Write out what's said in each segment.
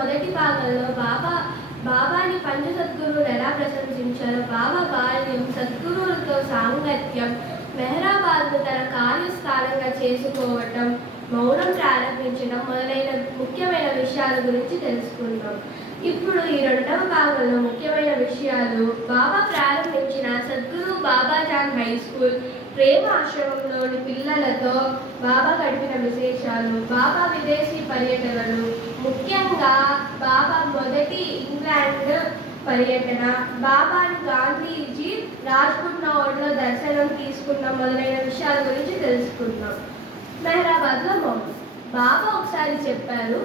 మొదటి భాగంలో బాబాని పంచ సద్గురువులు ఎలా ప్రశంసించారో, బాబా బాల్యం, సద్గురువులతో సాంగత్యం, మెహరాబాద్ను తన కార్యస్థానంగా చేసుకోవటం, మౌనం ప్రారంభించడం మొదలైన ముఖ్యమైన విషయాల గురించి తెలుసుకుందాం. ఇప్పుడు ఈ రెండవ భాగంలో ముఖ్యమైన విషయాలు: బాబా ప్రారంభించిన సద్గురు బాబాజాన్ హై స్కూల్, ప్రేమ ఆశ్రమంలోని పిల్లలతో బాబా గడిపిన విశేషాలు, బాబా విదేశీ పర్యటనలు, ముఖ్యంగా బాబా మొదటి ఇంగ్లాండ్ పర్యటన, బాబాని గాంధీజీ రాజ్పుట్ నగర్లో దర్శనం తీసుకున్న మొదలైన విషయాల గురించి తెలుసుకుందాం. మెహరాబాద్లో మౌనం. బాబా ఒకసారి చెప్పారు,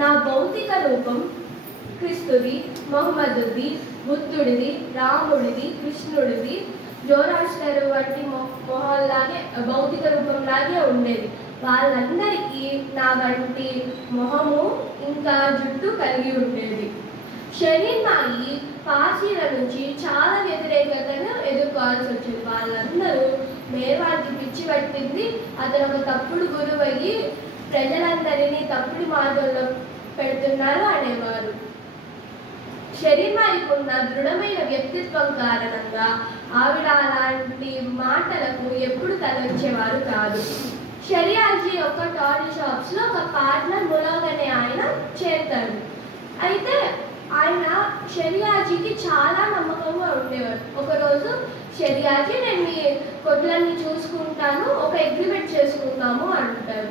నా భౌతిక రూపం క్రిస్తుది, మొహమ్మదుది, బుద్ధుడిది, రాముడిది, కృష్ణుడిది, జోరాస్టర్ వంటి మొహల్లాగే భౌతిక రూపంలాగే ఉండేది. వాళ్ళందరికీ నా వంటి మొహము ఇంకా జుట్టు కలిగి ఉండేది. షరీన్ మాయి పార్సీల నుంచి చాలా వ్యతిరేకతను ఎదుర్కోవాల్సి వచ్చింది. వాళ్ళందరూ మేవాడికి పిచ్చి పట్టింది, అతను ఒక తప్పుడు గురువు అయ్యి ప్రజలందరినీ తప్పుడు మార్గంలో పెడుతున్నారు అనేవారు. షరీన్ మాయికి ఉన్న దృఢమైన వ్యక్తిత్వం కారణంగా ఆవిడ అలాంటి మాటలకు ఎప్పుడు తలొచ్చేవారు కాదు. షరియాజీ యొక్క టాడీ షాప్స్లో ఒక పార్ట్నర్ ములాగ్ అనే ఆయన చేరుతాడు. అయితే ఆయన షరియాజీకి చాలా నమ్మకంగా ఉండేవాడు. ఒకరోజు షరియాజీ, నేను మీ కొట్లన్నీ చూసుకుంటాను, ఒక అగ్రిమెంట్ చేసుకుందాము అంటారు.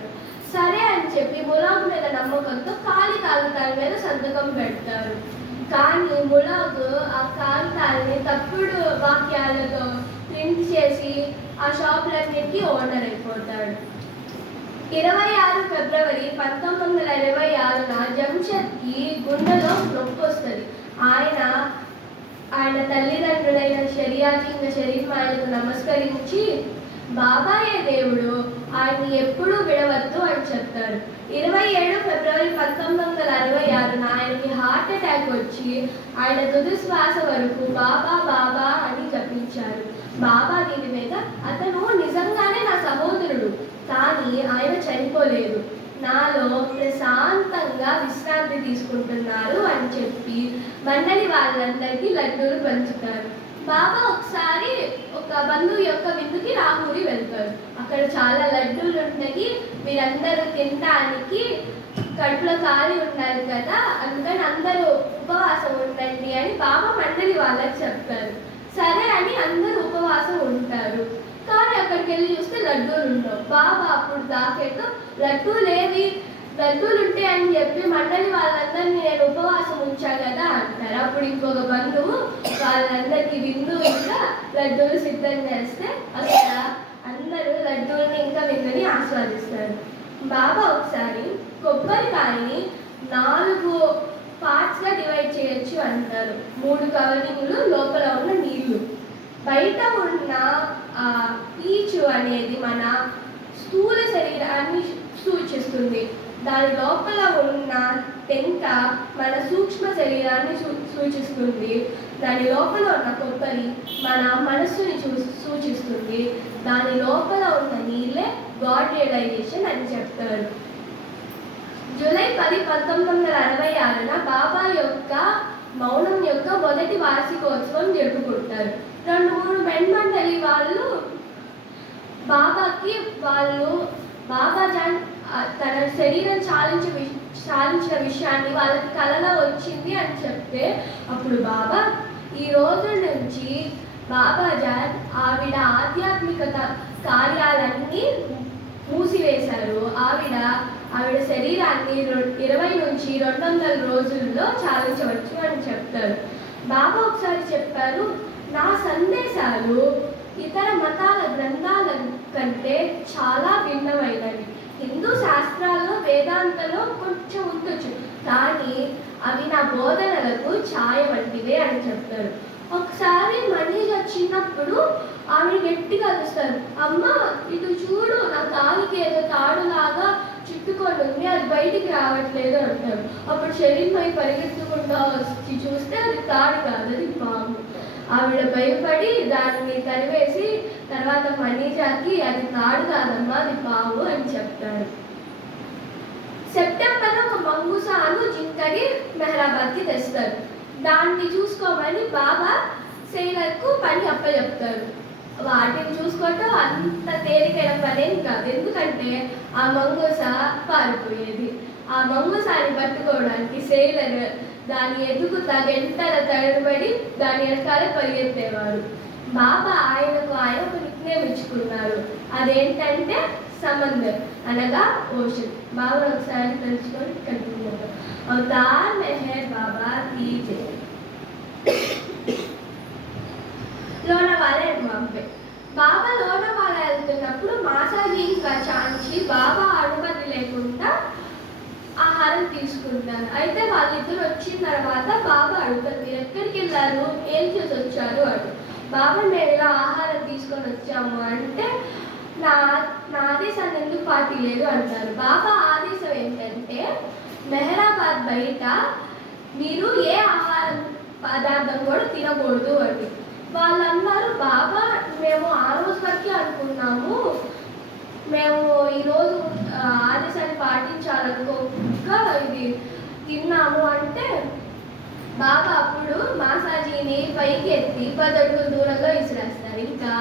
సరే అని చెప్పి ములాగ్ మీద నమ్మకంతో కాగితాల మీద సంతకం పెడతారు. కానీ ములాగ్ ఆ కాగితాలని తప్పుడు వాక్యాలతో ప్రింట్ చేసి ఆ షాపులన్నిటికీ ఓనర్ అయిపోతాడు. 26 ఫిబ్రవరి 1926 జంషెద్కి గుండెలో నొప్పి వస్తుంది. ఆయన తల్లిదండ్రులైన షరియాజీ ఇంకా షరీన్ మాయిలకు నమస్కరించి, బాబాయే దేవుడు, ఆయన్ని ఎప్పుడూ విడవద్దు అని చెప్తారు. 27 ఫిబ్రవరి 1966 ఆయనకి హార్ట్ అటాక్ వచ్చి ఆయన తుది శ్వాస వరకు బాబా బాబా అని జపించారు. బాబా దీని మీద, అతను నిజంగానే నా సహోదరుడు, కానీ ఆయన చనిపోలేదు, నాలో ప్రశాంతంగా విశ్రాంతి తీసుకుంటున్నారు అని చెప్పి మండలి వాళ్ళందరికీ లడ్డూలు పంచుతారు. బాబా ఒకసారి ఒక బంధువు యొక్క విందుకి రామూరి వెళ్తారు. అక్కడ చాలా లడ్డూలు ఉంటాయి, మీరందరూ తినడానికి కడుపులో ఖాళీ ఉండాలి కదా, అందుకని అందరూ ఉపవాసం ఉండండి అని బాబా మండలి వాళ్ళకి చెప్తారు. సరే అని అందరూ ఉపవాసం ఉంటారు. కానీ అక్కడికి వెళ్ళి చూస్తే లడ్డూలు ఉండవు. బాబా అప్పుడు దాకేతో, లడ్డూలు ఉంటాయి అని చెప్పి మండలి వాళ్ళందరినీ నేను ఉపవాసం ఉంచా కదా అంటారు. అప్పుడు ఇంకొక బంధువు వాళ్ళందరికీ విందు ఇంకా లడ్డూలు సిద్ధం చేస్తే అక్కడ అందరూ లడ్డూలని ఇంకా విందుని ఆస్వాదిస్తారు. బాబా ఒకసారి కొబ్బరికాయని 4 పార్ట్స్గా డివైడ్ చేయొచ్చు అంటారు. 3 కవరింగ్లు, లోపల ఉన్న నీళ్లు. బయట ఉన్న పీచు అనేది మన స్థూల శరీరాన్ని సూచిస్తుంది. దాని లోపల ఉన్న టెంక మన సూక్ష్మ శరీరాన్ని సూచిస్తుంది. దాని లోపల ఉన్న కొబ్బరి మన మనస్సుని సూచిస్తుంది. దాని లోపల ఉన్న నీళ్ళే గాడ్ రియలైజేషన్ అని చెప్తారు. జూలై 10, 1966 బాబా యొక్క మౌనం యొక్క మొదటి వార్షికోత్సవం జరుపుకుంటారు. 2-3 మెండలి వాళ్ళు బాబాజాన్ తన శరీరం చాలించిన విషయాన్ని వాళ్ళకి కలలో వచ్చింది అని చెప్తే, అప్పుడు బాబా, ఈ రోజు నుంచి బాబాజాన్ ఆవిడ ఆధ్యాత్మికత కార్యాలన్నీ మూసివేశారు. ఆవిడ శరీరాన్ని 20 నుంచి 200 రోజుల్లో చాలించవచ్చు అని చెప్తారు. బాబా ఒకసారి చెప్పారు, నా సందేశాలు ఇతర మతాల గ్రంథాల కంటే చాలా భిన్నమైనవి. హిందూ శాస్త్రాల్లో, వేదాంతలో కొంచెం ఉండొచ్చు, కానీ అవి నా బోధనలకు ఛాయ వంటివే అని చెప్తారు. ఒకసారి మనీష చిన్నప్పుడు ఆమె గట్టిగా అరుస్తారు, అమ్మ ఇటు చూడు, నా కాలికి ఏదో తాడులాగా చుట్టుకొని ఉంది, అది బయటికి రావట్లేదు అంటారు. అప్పుడు షరీన్ మాయి పరిగెత్తుకుంటూ వచ్చి చూస్తే అది తాడు కాదు, అది పాము. ఆవిడ భయపడి దాన్ని తరివేసి తర్వాత మనీషాకి అది తాడు కాదమ్మా, అది పాము అని చెప్తాడు. సెప్టెంబర్లో ఒక మంగుసాను జింకని మెహరాబాద్కి తెస్తారు. దాన్ని చూసుకోమని బాబా సెయిలర్కు పని అప్పచెప్తారు. వాటిని చూసుకోవటం అంత తేలికైన పనేం కాదు, ఎందుకంటే ఆ మంగూస పారిపోయేది. ఆ మంగూసాన్ని పట్టుకోవడానికి సెయిలర్ దాని ఎదుగుతా గంటల తడబడి దాని వెనకాలే పరిగెత్తేవారు. బాబా ఆయన ఒక నిక్నేమ్ ఇచ్చుకున్నారు, అదేంటంటే సమందర్ అనగా ఓషన్. బాబా ఒకసారి తెలుసుకొని కంటిన్యూ అవతార్ మెహర్ బాబా కీ జై. లోనావాలా అండ్ బాంబే. బాబా లోనావాలా వెళ్తున్నప్పుడు మాసాజీ ఇంకా చాంచి బాబా అనుమతి లేకుండా ఆహారం తీసుకుంటారు. అయితే వాళ్ళిద్దరు వచ్చిన తర్వాత బాబా అడుగుతారు, మీరు ఎక్కడికి వెళ్ళారు, ఏం చేసి వచ్చారు అని. బాబా మేము ఇలా ఆహారం తీసుకొని వచ్చాము అంటే నా ఆదేశాన్ని ఎందుకు పార్టీ లేదు అంటారు. బాబా ఆదేశం ఏంటంటే మెహరాబాద్ బయట మీరు ఏ ఆహారం పదార్థం కూడా తినకూడదు అని. వాళ్ళు అన్నారు, బాబా మేము ఆ రోజు వరకే అనుకున్నాము, మేము ఈరోజు ఆదేశాన్ని పాటించాలనుకోక ఇది తిన్నాము అంటే బాబా అప్పుడు మాసాజీని పైకి ఎత్తి 10 అడుగుల దూరంలో విసిరేస్తారు. ఇంకా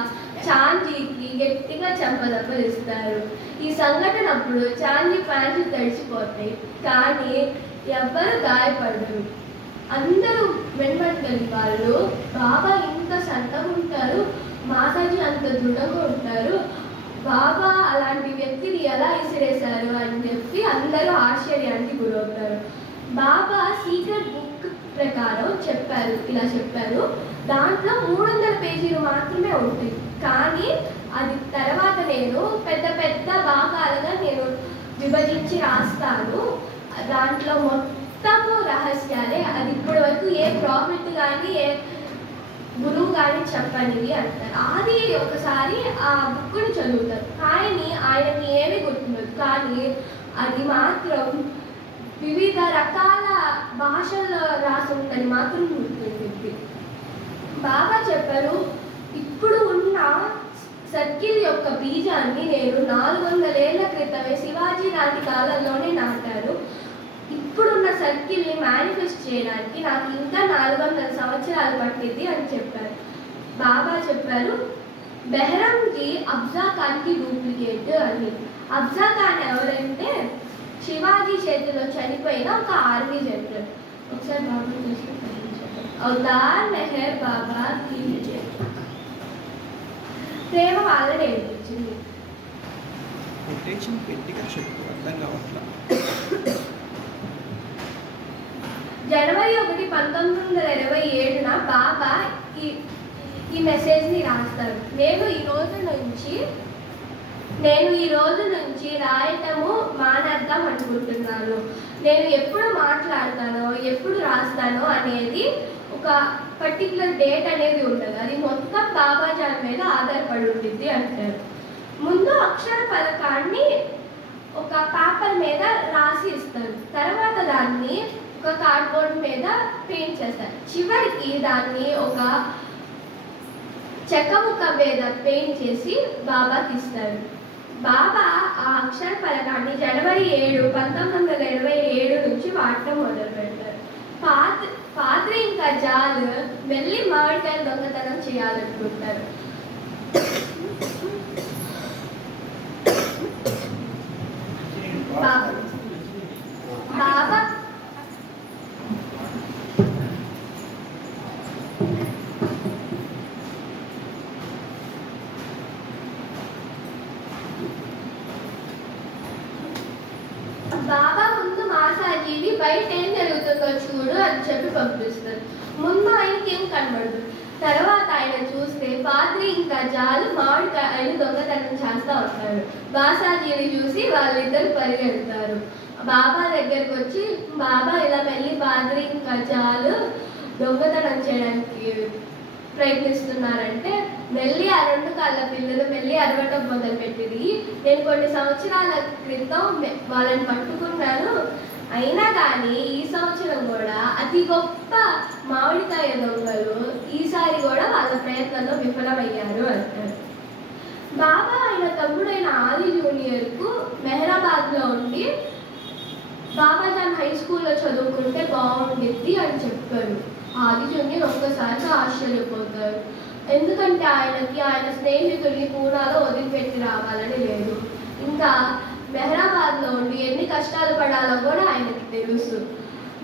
చాంజీకి గట్టిగా చెంపదెబ్బలు ఇస్తారు. ఈ సంఘటన అప్పుడు చాంజీ ప్యాంట్లు తడిచిపోతాయి, కానీ ఎవ్వరు గాయపడరు. అందరూ వెనుబట్టగలి వాళ్ళు, బాబా ఇంత సన్నగా ఉంటారు, మాసాజీ అంత దృఢంగా ఉంటారు, బాబా అలాంటి వ్యక్తిని ఎలా విసిరేశారు అని చెప్పి అందరూ ఆశ్చర్యానికి గురవుతారు. బాబా సీక్రెట్ బుక్ ప్రకారం ఇలా చెప్పారు, దాంట్లో 300 పేజీలు మాత్రమే ఉంటాయి, కానీ అది తర్వాత నేను పెద్ద పెద్ద భాగాలుగా నేను విభజించి రాస్తాను, దాంట్లో మొత్తము రహస్యాలే, అది ఇప్పటి వరకు ఏ ప్రాఫిట్ కానీ ఏ గురువు కానీ చెప్పనివి అంటారు. అది ఒకసారి ఆ బుక్ని చదువుతారు, కానీ ఆయనకి ఏమీ గుర్తుండదు, కానీ అది మాత్రం వివిధ రకాల భాషల్లో రాసి ఉందని మాత్రం గుర్తుంది. బాబా చెప్పారు, ఇప్పుడు ఉన్న సర్కిల్ యొక్క బీజాన్ని నేను 400 ఏళ్ల క్రితమే శివాజీ నాటి కాలంలోనే నాటారు. ఇప్పుడున్న సర్కిల్ని మేనిఫెస్ట్ చేయడానికి నాకు ఇంకా 400 సంవత్సరాలు పట్టింది అని చెప్పారు. బాబా చెప్పారు, బెహ్రంజీ అఫ్జా ఖాన్కి డూప్లికేట్ అని. అఫ్జా ఖాన్ ఎవరంటే శివాజీ చేతిలో చనిపోయిన ఒక ఆర్మీ జనరల్. ఒకసారి బాబా చూసి అవతార్ మెహర్ బాబా కీ జై. ప్రేమ వాళ్ళని ఏడిపించింది. జనవరి 1, 1927 బాబా ఈ మెసేజ్ని రాస్తారు. నేను ఈ రోజు నుంచి రాయటము మానేద్దాం అనుకుంటున్నాను. నేను ఎప్పుడు మాట్లాడతానో ఎప్పుడు రాస్తానో అనేది ఒక పర్టికులర్ డేట్ అనేది ఉండదు, అది మొత్తం బాబాజాన్ మీద ఆధారపడి ఉంటుంది అంటారు. ముందు అక్షర ఫలకాన్ని ఒక పేపర్ మీద రాసి ఇస్తారు, తర్వాత దాన్ని ఒక కార్డ్బోర్డ్ మీద పెయింట్ చేస్తారు, చివరికి దాన్ని ఒక చెక్క ముక్క మీద పెయింట్ చేసి బాబాకి ఇస్తారు. బాబా ఆ అక్షర ఫలకాన్ని జనవరి 7, 1927 నుంచి వాడటం మొదలు పెడతారు. పాద్రి ఇంకా జాల్ వెళ్ళి మామిడికాయలు దొంగతనం చేయాలనుకుంటారు. బాబా బాబా ముందు మాసాజీని బయట ఏం జరుగుతుందో చూడు అని చెప్పి పంపిస్తారు. ముందు ఆయనకి ఏం కనబడదు, తర్వాత ఆయన చూస్తే పాద్రి ఇంకా జాలు మామిడికాయలు దొంగతనం చేస్తూ ఉంటారు. మాసాజీని చూసి వాళ్ళిద్దరు పరిగెడతారు. బాబా దగ్గరకు వచ్చి, బాబా ఇలా వెళ్ళి పాద్రి ఇంకా జాలు దొంగతనం చేయడానికి ప్రయత్నిస్తున్నారంటే వెళ్ళి ఆ 2 కాళ్ళ పిల్లలు వెళ్ళి అరవటం మొదలుపెట్టింది. నేను కొన్ని సంవత్సరాల క్రితం వాళ్ళని పట్టుకున్నాను, అయినా కానీ ఈ సంవత్సరం కూడా అతి గొప్ప మామిడికాయ దొంగలు ఈసారి కూడా వాళ్ళ ప్రయత్నంలో విఫలమయ్యారు అంటారు. బాబా ఆయన తమ్ముడైన ఆది జూనియర్కు మెహరాబాద్లో ఉండి బాబాజాన్ హై స్కూల్లో చదువుకుంటే బాగుండిద్ది అని చెప్పారు. ఆది జూనియర్ ఒక్కసారిగా ఆశ్చర్యపోతారు. ఎందుకంటే ఆయన స్నేహితుడిని పూనాలో వదిలిపెట్టి రావాలని లేదు. ఇంకా మెహరాబాద్లో ఉండి ఎన్ని కష్టాలు పడాలో కూడా ఆయనకి తెలుసు.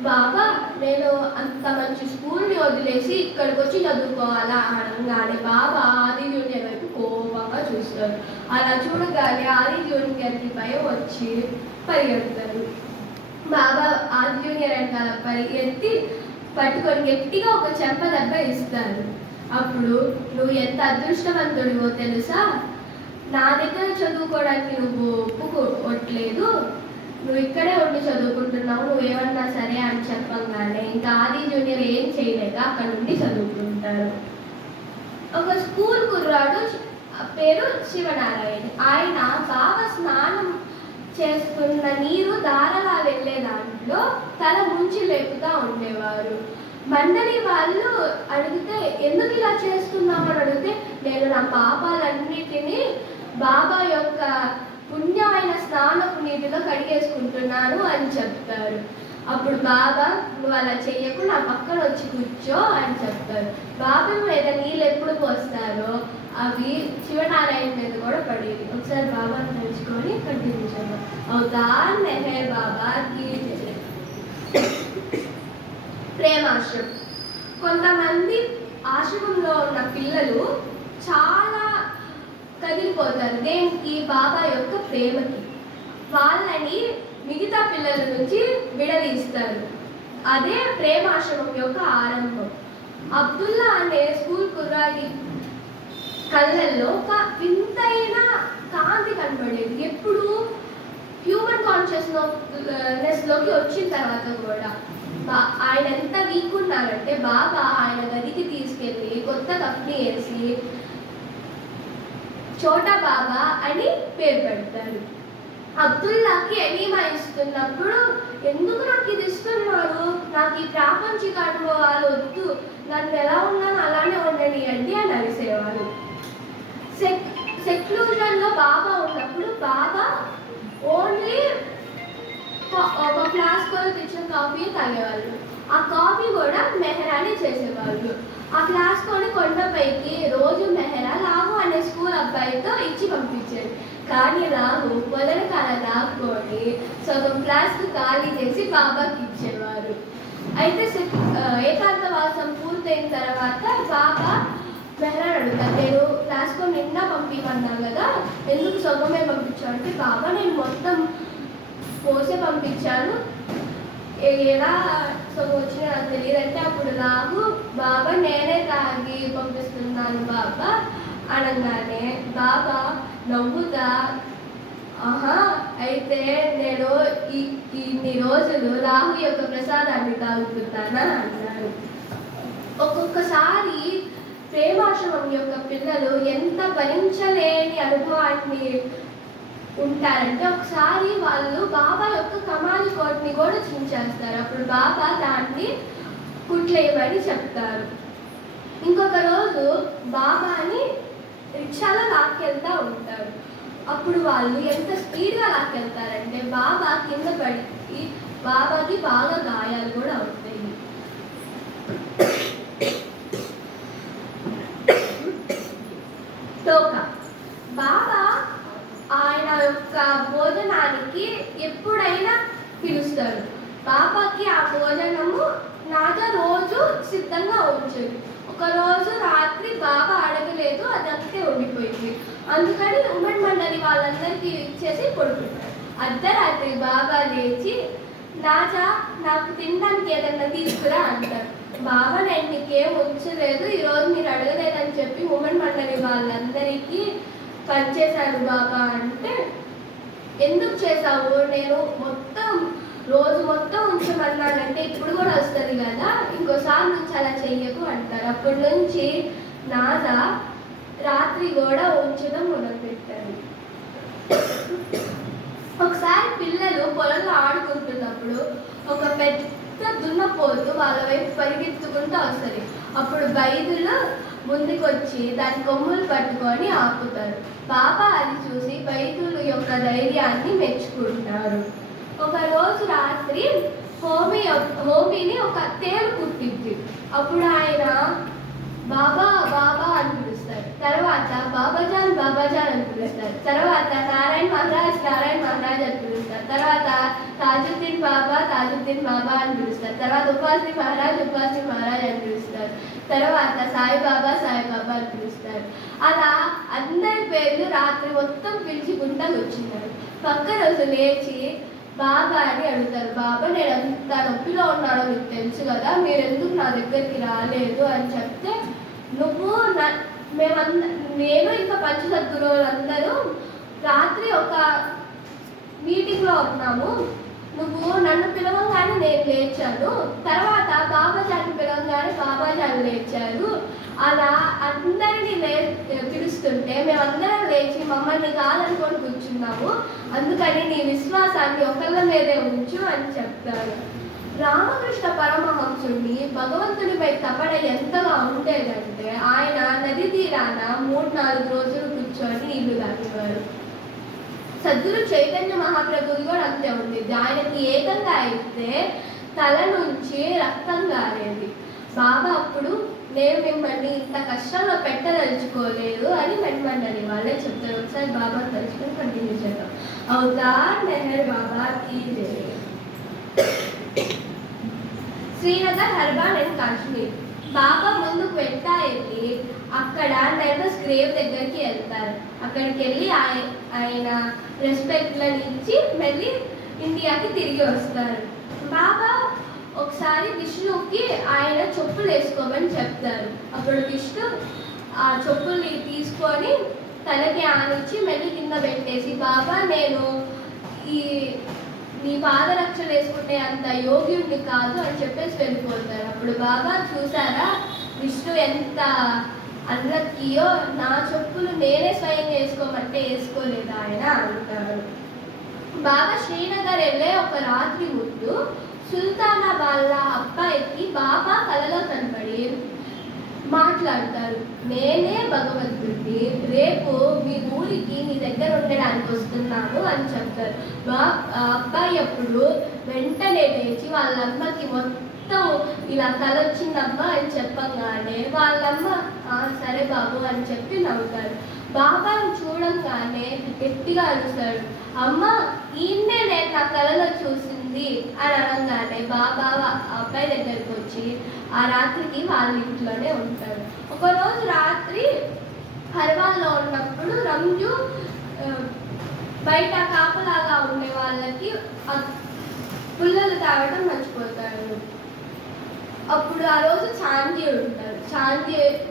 బాబా, నేను అంత మంచి స్కూల్ని వదిలేసి ఇక్కడికి వచ్చి చదువుకోవాలా అనగానే బాబా ఆది జూనియర్ వైపు కోపంగా చూస్తారు. అలా చూడగానే ఆది జూనియర్కి భయం వచ్చి పరిగెడతారు. బాబా ఆది జూనియర్ వెనకాల పరిగెత్తి పట్టుకొని గట్టిగా ఒక చెంప దెబ్బ ఇస్తారు. అప్పుడు, నువ్వు ఎంత అదృష్టవంతుడివో తెలుసా, నా దగ్గర చదువుకోవడానికి నువ్వు ఒప్పుకోవట్లేదు, నువ్వు ఇక్కడే ఉండి చదువుకుంటున్నావు, నువ్వేమన్నా సరే అని చెప్పంగానే ఇంకా ఆది జూనియర్ ఏం చేయలేక అక్కడ నుండి చదువుకుంటారు. ఒక స్కూల్ కుర్రాడు పేరు శివనారాయణ. ఆయన బాగా స్నానం చేస్తున్న నీరు దారలా వెళ్ళే దాంట్లో తల ముంచి లేపుతా ఉండేవారు. మండలి వాళ్ళు అడిగితే ఎందుకు ఇలా చేస్తున్నామని అడిగితే, నేను నా పాపాలన్నిటినీ బాబా యొక్క పుణ్యమైన స్నానపు నీటిలో కడిగేసుకుంటున్నాను అని చెప్తారు. అప్పుడు బాబా, నువ్వు అలా చెయ్యకు, నా పక్కన వచ్చి కూర్చో అని చెప్తారు. బాబా మీద నీళ్ళు ఎప్పుడు పోస్తారో అవి శివనారాయణ మీద కూడా పడేవి. ఒకసారి బాబాను తెలుసుకొని కంటిన్యూ చేద్దాం. అవతార్ మెహర్ బాబా కి ప్రేమాశ్రమం. కొంతమంది ఆశ్రమంలో ఉన్న పిల్లలు చాలా కదిలిపోతారు. దేనికి? బాబా యొక్క ప్రేమకి. వాళ్ళని మిగతా పిల్లల నుంచి విడదీస్తారు. అదే ప్రేమాశ్రమం యొక్క ఆరంభం. అబ్దుల్లా అనే స్కూల్ కుర్రాడి కళ్ళల్లో ఒక వింతైన కాంతి కనబడేది. ఎప్పుడు హ్యూమన్ కాన్షియస్నెస్లోకి వచ్చిన తర్వాత కూడా ఆయన ఎంత వీక్ ఉన్నారంటే బాబా ఆయన గదికి తీసుకెళ్ళి కొత్త కప్ని వేసి చోటా బాబా అని పేరు పెడతారు. అబ్దుల్లాకి ఎనీమా ఇస్తున్నప్పుడు, ఎందుకు నాకు ఇది ఇస్తున్నారు, నాకు ఈ ప్రాపంచిక అనుభవాలు వద్దు, నన్ను ఎలా ఉన్నాను అలానే ఉండనియండి అని అరిసేవారు. సెక్లూజన్లో బాబా ఉన్నప్పుడు బాబా ఓన్లీ ఒక ఫ్లాస్క్ కొని తెచ్చిన కాఫీ తాగేవాళ్ళు. ఆ కాఫీ కూడా మెహరాని చేసేవాళ్ళు. ఆ ఫ్లాస్క్ కొని కొండపైకి రోజు మెహరా లాహు అనే స్కూల్ అబ్బాయితో ఇచ్చి పంపించారు. కానీ రాహు మొదలకాల దాక్కొని సగం ఫ్లాస్క్ ఖాళీ చేసి బాబాకి ఇచ్చేవారు. అయితే ఏకాంతవాసం పూర్తయిన తర్వాత బాబా మెహరాన్ అడుగుతారు, నేను ఫ్లాస్క్ నిండా పంపించమన్నాను కదా, ఎందుకు సగమే పంపించాను అంటే, బాబా నేను మొత్తం పోసే పంపించాను, ఎలా సగం వచ్చినా నాకు తెలియదంటే, అప్పుడు రాహు బాబా నేనే తాగి పంపిస్తున్నాను బాబా అనగానే బాబా నవ్వుతా, ఆహా అయితే నేను ఇన్ని రోజులు రాహు యొక్క ప్రసాదాన్ని తాగుతున్నానా అన్నారు. ఒక్కొక్కసారి ప్రేమాశ్రమం యొక్క పిల్లలు ఎంత భరించలేని అనుభవాన్ని ఉంటారంటే, ఒకసారి వాళ్ళు బాబా యొక్క కమాలి కోట్ని కూడా చించేస్తారు. అప్పుడు బాబా దాన్ని కుట్లేయమని చెప్తారు. ఇంకొక రోజు బాబాని రిక్షాలో లాక్కెళ్తూ ఉంటారు. అప్పుడు వాళ్ళు ఎంత స్పీడ్గా లాక్కెళ్తారంటే బాబా కింద పడి బాబాకి బాగా గాయాలు కూడా అవుతాయి. టోకా బాబా ఆయన యొక్క భోజనానికి ఎప్పుడైనా పిలుస్తారు. బాబాకి ఆ భోజనము నాతో రోజు సిద్ధంగా ఉంచేది. ఒకరోజు రాత్రి బాబా అడగలేదు, అదంతే ఉండిపోయింది. అందుకని ఉమెన్ మండలి వాళ్ళందరికీ ఇచ్చేసి పడుకుంటారు. అర్ధరాత్రి బాబా లేచి, నాజా నాకు తినడానికి ఏదన్నా తీసుకురా అంటారు. బాబా నేను నీకేం ఉంచలేదు, ఈరోజు మీరు అడగలేదని చెప్పి ఉమెన్ మండలి వాళ్ళందరికీ పనిచేశాను బాబా అంటే, ఎందుకు చేసావు, నేను రోజు మొత్తం ఉంచమన్నానంటే ఇప్పుడు కూడా వస్తుంది కదా, ఇంకోసారి నుంచి అలా చెయ్యకు అంటారు. అప్పటి నుంచి నాదా రాత్రి కూడా ఉంచడం మొదలుపెట్టారు. ఒకసారి పిల్లలు పొలంలో ఆడుకుంటున్నప్పుడు ఒక పెద్ద దున్నపోతు వాళ్ళ వైపు పరిగెత్తుకుంటూ వస్తుంది. అప్పుడు బైదులు ముందుకు వచ్చి దాని కొమ్ములు పట్టుకొని ఆపుతారు. బాబా అది చూసి బైదుల యొక్క ధైర్యాన్ని మెచ్చుకుంటారు. ఒక రోజు రాత్రి హోమీని ఒక తేలు కుట్టింది. అప్పుడు ఆయన బాబా బాబా అని పిలుస్తారు. తర్వాత బాబాజాన్ బాబాజాన్ అని పిలుస్తారు. తర్వాత నారాయణ మహారాజ్ అని పిలుస్తారు. తర్వాత తాజుద్దీన్ బాబా అని పిలుస్తారు. తర్వాత ఉపాసి మహారాజ్ అని పిలుస్తారు. తర్వాత సాయిబాబా అని పిలుస్తారు. అలా అందరి పేర్లు రాత్రి మొత్తం పిలుచుకుంటా వచ్చినారు. పక్క రోజు లేచి బాబా అని అడుగుతారు. బాబా, నేను ఎంత నొప్పిలో ఉన్నానో మీకు తెలుసు కదా, మీరు ఎందుకు నా దగ్గరికి రాలేదు అని చెప్తే, నేను ఇంకా పంచసద్గురువులందరూ రాత్రి ఒక మీటింగ్లో ఉన్నాము. నువ్వు నన్ను పిలవంగానే నేను లేచాను. తర్వాత బాబాజాన్ని పిలవంగానే బాబాజాన్ లేచారు. అలా అందరినీ పిలుస్తుంటే మేమందరం లేచి మమ్మల్ని కాదనుకొని కూర్చున్నాము. అందుకని నీ విశ్వాసాన్ని ఒకళ్ళ మీదే ఉంచు అని చెప్తారు. రామకృష్ణ పరమహంసుడిని భగవంతునిపై తపన ఎంతగా ఉండేదంటే ఆయన నది తీరాన 3-4 రోజులు కూర్చొని నీళ్లు తాగేవారు. సద్గురు చైతన్య మహాప్రభువు కూడా అంతే ఉండేది. ఆయనకి ఏకంగా అయితే తల నుంచి రక్తం కారేది. బాబా అప్పుడు, నేను మిమ్మల్ని ఇంత కష్టంలో పెట్టదలుచుకోలేదు అని మెన్మన్నని వాళ్ళే చెప్తారు. ఒకసారి బాబా తలుచుకొని కంటిన్యూ చేద్దాం. అవతార్ మెహర్ బాబా కీ జై. శ్రీనగర్, హర్బాన్ అండ్ కాశ్మీర్. బాబా ముందుకు వెంటా వెళ్ళి అక్కడ నర్వస్ గ్రేవ్ దగ్గరికి వెళ్తారు. అక్కడికి వెళ్ళి ఆయన రెస్పెక్ట్లను ఇచ్చి మళ్ళీ ఇండియాకి తిరిగి వస్తారు. బాబా ఒకసారి విష్ణుకి ఆయన చెప్పులు వేసుకోమని చెప్తారు. అప్పుడు విష్ణు ఆ చెప్పుల్ని తీసుకొని తలకి ఆనిచ్చి మళ్ళీ కింద పెట్టేసి, బాబా నేను నీ పాదరక్షలు వేసుకుంటే అంత యోగ్యుడిని కాదు అని చెప్పేసి వెళ్ళిపోతారు. అప్పుడు బాబా, చూసారా విష్ణు ఎంత అన్లక్కీయో, నా చెప్పులు నేనే స్వయంగా వేసుకోమంటే వేసుకోలేదు ఆయన అంటారు. బాబా శ్రీనగర్ వెళ్ళే ఒక రాత్రి ముందు సుల్తానా వాళ్ళ అబ్బాయికి బాబా కలలో కనపడి మాట్లాడతారు. నేనే భగవంతుడిని, రేపు మీ ఊరికి నీ దగ్గర ఉండడానికి వస్తున్నాను అని చెప్తారు. అబ్బాయి అప్పుడు వెంటనే లేచి వాళ్ళమ్మకి మొత్తం ఇలా కల వచ్చిందమ్మా అని చెప్పగానే వాళ్ళమ్మ సరే బాబు అని చెప్పి నవ్వుతారు. బాబాను చూడంగానే గట్టిగా అరుస్తాడు, అమ్మ ఈయన్నే నేను నా కలలో చూసింది అని అనగానే బాబా అబ్బాయి దగ్గరికి వచ్చి ఆ రాత్రికి వాళ్ళ ఇంట్లోనే ఉంటాడు. ఒకరోజు రాత్రి హర్వాల్లో ఉన్నప్పుడు రంజు బయట కాపలాగా ఉండే వాళ్ళకి పుల్లలు తాగడం మర్చిపోతాడు. అప్పుడు ఆ రోజు చాందీ ఉంటాడు.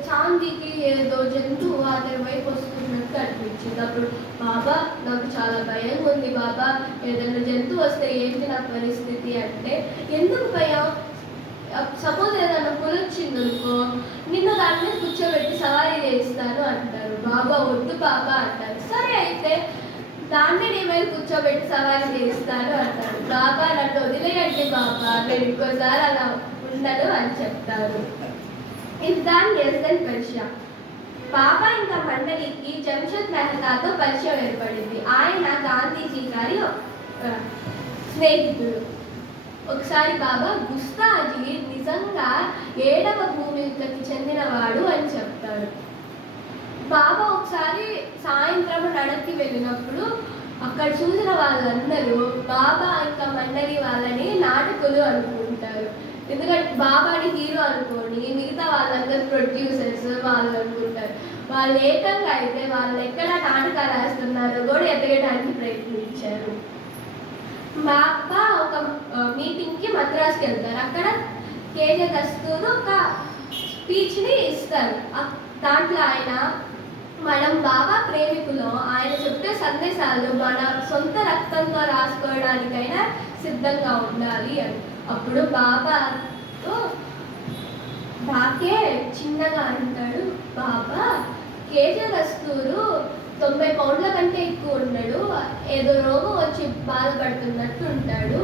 చాందీకి ఏదో జంతువు అతని వైపు వస్తున్నట్టు అనిపించింది. అప్పుడు బాబా, నాకు చాలా భయంగా ఉంది బాబా, ఏదైనా జంతువు వస్తే ఏంటి నా పరిస్థితి అంటే, ఎందుకు భయం, సపోజ్ ఏదైనా పులొచ్చిందనుకో నిన్ను దాని మీద కూర్చోబెట్టి సవారీ చేయిస్తాను అంటారు. బాబా, వద్దు బాబా అంటారు. సరే అయితే దాన్ని నీ మీద కూర్చోబెట్టి సవారీ చేయిస్తాను అంటారు. బాబా, నన్ను వదిలేయండి బాబా, నేను ఇంకోసారి అలా ఉండదు అని చెప్తారు. ఇఫ్తాన్ యజ్దన్ పర్షియా. బాబా ఇంకా మండలికి జంషద్ మెహతాతో పరిచయం ఏర్పడింది. ఆయన గాంధీజీ గారి స్నేహితుడు. ఒకసారి బాబా, గుస్తాజీ నిజంగా 7వ భూమికకి చెందినవాడు అని చెప్తాడు. బాబా ఒకసారి సాయంత్రం నడక్కి వెళ్ళినప్పుడు అక్కడ చూసిన వాళ్ళందరూ బాబా ఇంకా మండలి వాళ్ళని నాటకులు అనుకుంటారు. ఎందుకంటే బాబాని హీరో అనుకోని మిగతా వాళ్ళందరూ ప్రొడ్యూసర్స్ వాళ్ళు అనుకుంటారు. వాళ్ళు ఏకంగా అయితే వాళ్ళు ఎక్కడ నాటకాలు వేస్తున్నారో కూడా ఎతకడానికి ప్రయత్నించారు. బాబా ఒక మీటింగ్కి మద్రాసుకి వెళ్తారు. అక్కడ కేజే దస్తూరు ఒక స్పీచ్ని ఇస్తారు. దాంట్లో ఆయన, మనం బాబా ప్రేమికులు, ఆయన చెప్పే సందేశాలు మన సొంత రక్తంతో రాసుకోవడానికైనా సిద్ధంగా ఉండాలి అని. అప్పుడు బాబాతో బాకే చిన్నగా అంటాడు, బాబా కేజే దస్తూరు 90 పౌండ్ల కంటే ఎక్కువ ఉన్నాడు, ఏదో రోగం వచ్చి బాధపడుతున్నట్టు ఉంటాడు,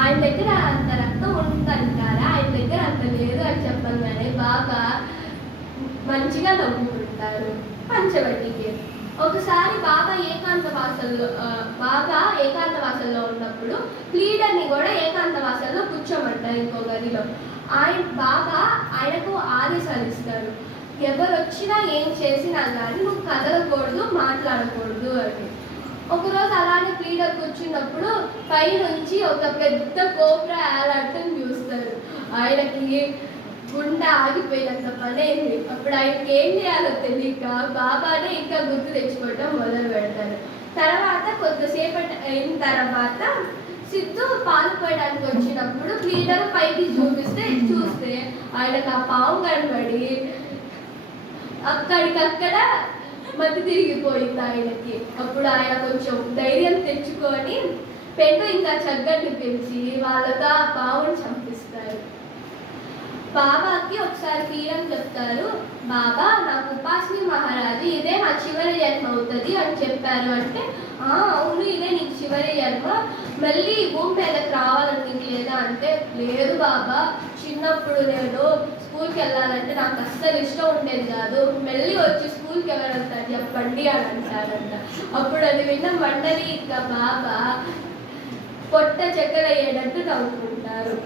ఆయన దగ్గర అంత రక్తం ఉందంటారా, ఆయన దగ్గర అంత లేదు అని చెప్పగానే బాబా మంచిగా నవ్వుకుంటారు. పంచవటికి ఒకసారి బాబా ఏకాంతవాసంలో ఉన్నప్పుడు లీడర్ని కూడా ఏకాంతవాసంలో కూర్చోమంటారు ఇంకో గదిలో. ఆయనకు ఆదేశాలు ఇస్తారు, ఎవరు వచ్చినా ఏం చేసినా కానీ నువ్వు కదలకూడదు, మాట్లాడకూడదు అని. ఒకరోజు అలానే లీడర్ కూర్చున్నప్పుడు పైనుంచి ఒక పెద్ద కోబ్రా ఏలాడటం చూస్తారు. ఆయనకి గుండె ఆగిపోయినంత పని అయింది. అప్పుడు ఆయనకి ఏం చేయాలో తెలియక బాబానే ఇంకా గుర్తు తెచ్చుకోవడం మొదలు పెడతారు. తర్వాత కొద్దిసేపటి అయిన తర్వాత సిద్ధు పాలు పోయడానికి వచ్చినప్పుడు లీడర్ పైకి చూస్తే ఆయనకు ఆ పాము కనబడి అక్కడికక్కడ మతి తిరిగిపోయింది ఆయనకి. అప్పుడు ఆయన కొంచెం ధైర్యం తెచ్చుకొని పెండు ఇంకా చక్కని పెంచి వాళ్ళతో ఆ పావుని చంపిస్తారు. బాబాకి ఒకసారి తీరం చెప్తారు, బాబా నాకు ఉపాసిని మహారాజు ఇదే నా చివరి జన్మ అవుతుంది అని చెప్పారు. అంటే అవును ఇదే నీకు చివరి జన్మ, మళ్ళీ భూమి మీదకి రావాలని నీకు లేదా అంటే, లేదు బాబా చిన్నప్పుడు నేను స్కూల్కి వెళ్ళాలంటే నాకు అస్సలు ఇష్టం ఉండేది కాదు, మళ్ళీ వచ్చి స్కూల్కి ఎవరు వెళ్తారు చెప్పండి అని అంటారంట. అప్పుడు అది విన్న మండలి ఇంకా బాబా పొట్ట చెక్కలయ్యేటట్టు నవ్వుకుంటారు.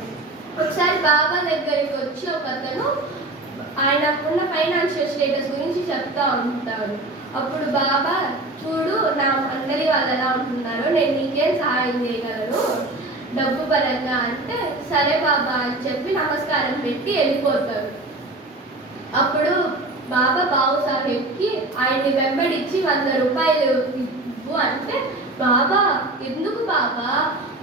ఒకసారి బాబా దగ్గరికి వచ్చి ఒక అతను ఆయనకున్న ఫైనాన్షియల్ స్టేటస్ గురించి చెప్తా ఉంటాడు. అప్పుడు బాబా, చూడు నా మండలి వాళ్ళు ఎలా ఉంటున్నారో, నేను నీకేం సహాయం చేయగలను డబ్బు పరంగా అంటే, సరే బాబా అని చెప్పి నమస్కారం పెట్టి వెళ్ళిపోతారు. అప్పుడు బాబా బాబు సాహెబ్కి ఆయన్ని వెంబడించి 100 రూపాయలు ఇవ్వు అంటే, బాబా ఎందుకు బాబా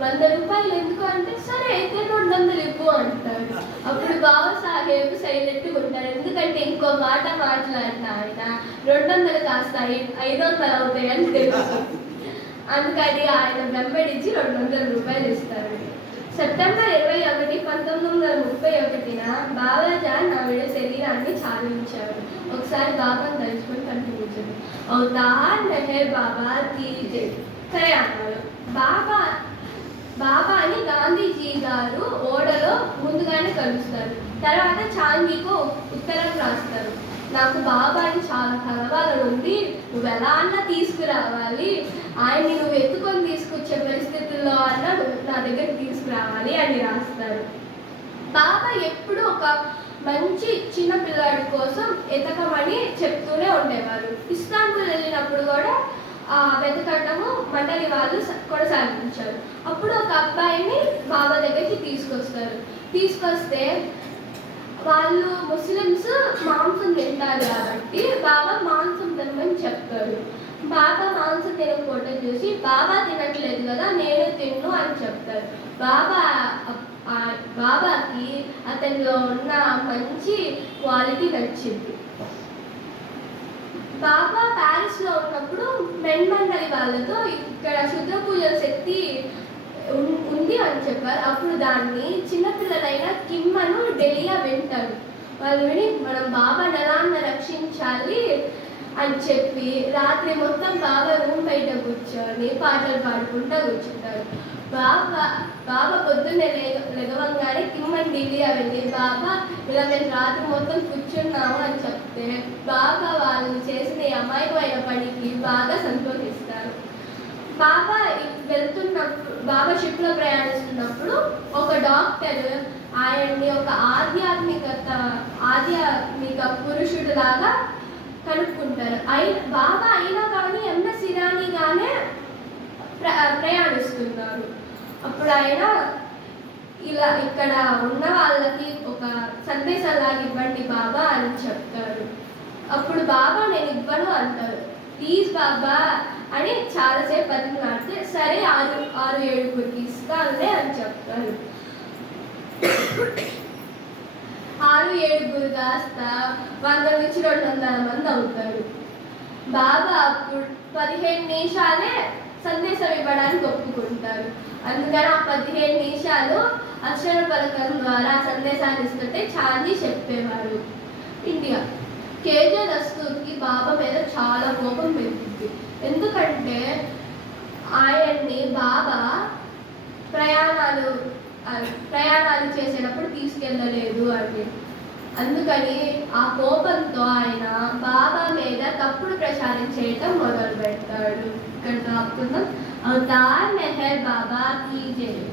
100 రూపాయలు ఎందుకు అంటే, సరే అయితే 200 ఇవ్వు అంటాడు. అప్పుడు బాబా సాహెబ్ సైలెంట్గా ఉంటారు, ఎందుకంటే ఇంకో మాట మాట్లాడిన ఆయన 200 కాస్త 500 అవుతాయి అని తెలుసు. అందుకని ఆయన వెంబడించి 200 రూపాయలు ఇస్తారు. సెప్టెంబర్ 21, 1931 బాబాజాన్ ఆవిడ శరీరాన్ని చాలించారు. ఒకసారి బాబాను తలుచుకొని కనిపించారు. అవతార్ మెహర్ బాబా తీజే సరే అన్నారు. బాబాని గాంధీజీ గారు ఓడలో ముందుగానే కలుస్తారు. తర్వాత చాందీకు ఉత్తరం రాస్తారు, నాకు బాబాని చాలా కలవాలని ఉంది, నువ్వు ఎలా అన్నా తీసుకురావాలి, ఆయన్ని నువ్వు ఎత్తుకొని తీసుకొచ్చే పరిస్థితుల్లో అన్నా నా దగ్గర తీసుకురావాలి అని రాస్తారు. బాబా ఎప్పుడు ఒక మంచి చిన్న పిల్లాడి కోసం ఎతకమని చెప్తూనే ఉండేవారు. ఇస్తాంబుల్ వెళ్ళినప్పుడు కూడా వెతకటము మండలి వాళ్ళు కొనసాగించారు. అప్పుడు ఒక అబ్బాయిని బాబా దగ్గరికి తీసుకొస్తే వాళ్ళు ముస్లిమ్స్ మాంసం తింటారు కాబట్టి బాబా మాంసం తినమని చెప్తారు. బాబా మాంసం తినకపోవటం చూసి, బాబా తినట్లేదు కదా నేను తిన్ను అని చెప్తారు. బాబాకి అతనిలో ఉన్న మంచి క్వాలిటీ నచ్చింది. బాబా ప్యారిస్లో ఉన్నప్పుడు మెన్మండలి వాళ్ళతో ఇక్కడ శుద్ధ పూజల శక్తి ఉంది అని చెప్పారు. అప్పుడు దాన్ని చిన్నపిల్లలైన కిమ్మను డెలియా వింటారు. వాళ్ళు విని మనం బాబాని ఎలా రక్షించాలి అని చెప్పి రాత్రి మొత్తం బాబా రూమ్ బయట కూర్చొని పాటలు పాడుకుంటూ కూర్చుంటారు. బాబా పొద్దున్నే లెగవంగానే కిమ్మని డెలియా వెళ్ళి, బాబా ఇలా మేము రాత్రి మొత్తం కూర్చున్నాము అని చెప్తే బాబా వాళ్ళు చేసిన అమాయకమైన పనికి బాగా సంతోషిస్తారు. బాబా షిప్లో ప్రయాణిస్తున్నప్పుడు ఒక డాక్టర్ ఆయన్ని ఒక ఆధ్యాత్మిక పురుషుడు లాగా కనుక్కుంటారు. బాబా అయినా కానీ ఎంఎస్ ఇరానీగానే ప్రయాణిస్తున్నారు. అప్పుడు ఆయన ఇలా ఇక్కడ ఉన్న వాళ్ళకి ఒక సందేశాలాగా ఇవ్వండి బాబా అని చెప్తారు. అప్పుడు బాబా నేను ఇవ్వను అంటారు. ప్లీజ్ బాబా అని చాలాసేపు బతిమలాడితే, సరే 6-7 ఇస్తానులే అని చెప్తారు. 6-7 కాస్త 100 నుంచి 200 మంది అవుతారు. బాబా అప్పుడు 15 నిమిషాలే సందేశం ఇవ్వడానికి ఒప్పుకుంటారు. అందుకని ఆ 15 నిమిషాలు అక్షర పలకం ద్వారా సందేశాన్ని ఇస్తుంటే చాందీ చెప్పేవారు. ఇండియా కేజే దస్తూర్కి బాబా మీద చాలా కోపం పెరిగింది. ఎందుకంటే ఆయన్ని బాబా ప్రయాణాలు చేసేటప్పుడు తీసుకెళ్ళలేదు అని. అందుకని ఆ కోపంతో ఆయన బాబా మీద తప్పుడు ప్రచారం చేయటం మొదలు పెడతాడు. ఇక్కడ ఆపుకుందాం. అవతార్ మెహర్ బాబా కీ జై.